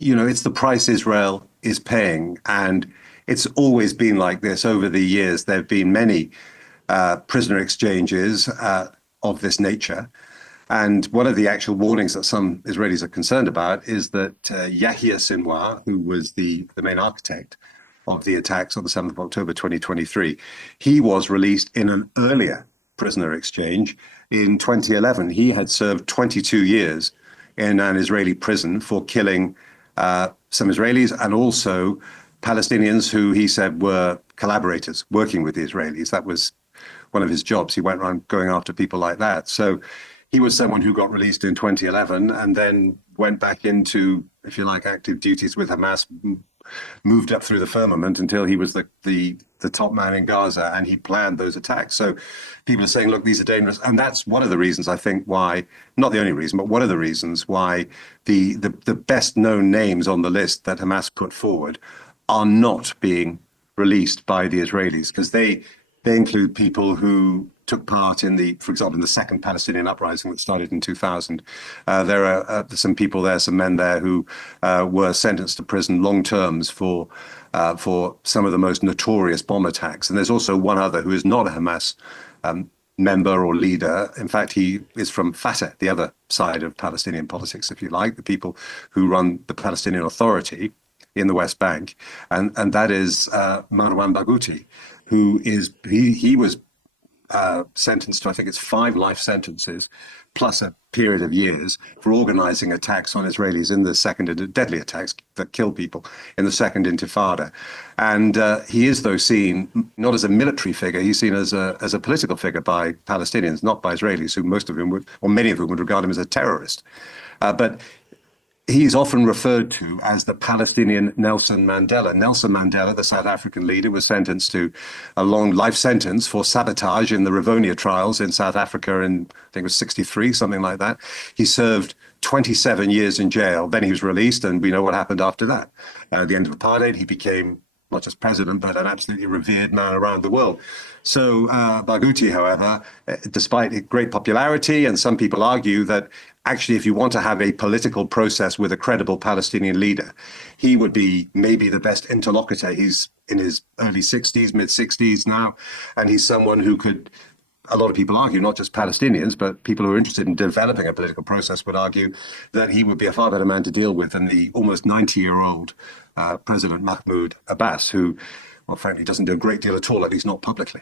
it's the price Israel is paying. And it's always been like this over the years. There have been many prisoner exchanges of this nature. And one of the actual warnings that some Israelis are concerned about is that Yahya Sinwar, who was the main architect of the attacks on the 7th of October 2023, he was released in an earlier prisoner exchange in 2011. He had served 22 years in an Israeli prison for killing some Israelis and also Palestinians who he said were collaborators working with the Israelis. That was one of his jobs. He went around going after people like that. So he was someone who got released in 2011 and then went back into, if you like, active duties with Hamas, moved up through the firmament until he was the top man in Gaza, and he planned those attacks. So people are saying, look, these are dangerous. And that's one of the reasons, I think, why, not the only reason, but one of the reasons why the best known names on the list that Hamas put forward are not being released by the Israelis, because they include people who took part in for example, in the second Palestinian uprising that started in 2000. There are some people there, some men there who were sentenced to prison long terms for some of the most notorious bomb attacks. And there's also one other who is not a Hamas member or leader. In fact, he is from Fatah, the other side of Palestinian politics, if you like, the people who run the Palestinian Authority in the West Bank. And that is Marwan Barghouti, who he was sentenced to, I think it's 5 life sentences plus a period of years for organizing attacks on Israelis in the second, deadly attacks that kill people in the second Intifada. And he is, though, seen not as a military figure, he's seen as a political figure by Palestinians, not by Israelis, who most of whom would, or many of whom would regard him as a terrorist. But he's often referred to as the Palestinian Nelson Mandela. Nelson Mandela, the South African leader, was sentenced to a long life sentence for sabotage in the Rivonia trials in South Africa in, I think it was 63, something like that. He served 27 years in jail. Then he was released, and we know what happened after that. At the end of apartheid, he became not just president, but an absolutely revered man around the world. So Barghouti, however, despite great popularity, and some people argue that actually, if you want to have a political process with a credible Palestinian leader, he would be maybe the best interlocutor. He's in his early 60s, mid 60s now, and he's someone who could, a lot of people argue, not just Palestinians, but people who are interested in developing a political process would argue that he would be a far better man to deal with than the almost 90-year-old President Mahmoud Abbas, who, well, frankly, doesn't do a great deal at all, at least not publicly.